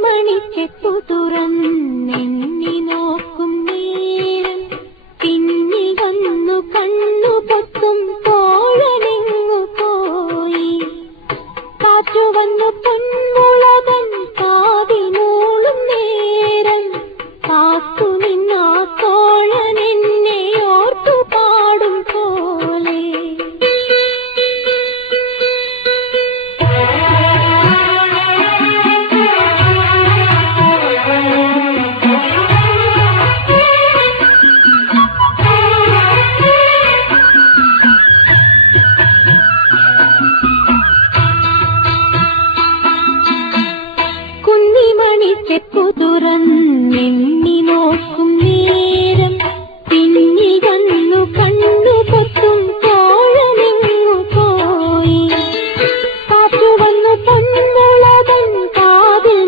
കുന്നിമണിക്കെപ്പു തുറന്നെണ്ണി നോക്കും നേരം പിന്നിൽ വന്നു കണ്ണു പൊത്തും തോഴനെങ്ങു പോയി. കാറ്റു വന്നു പൊന്മുളകൻ കാതിനൂളും നേരം കാത്തു നിന്നാ തോഴൻ എന്നെ ഓർത്തു പാടും പോലെ. കുന്നിമണിക്കെപ്പു തുറന്നെണ്ണി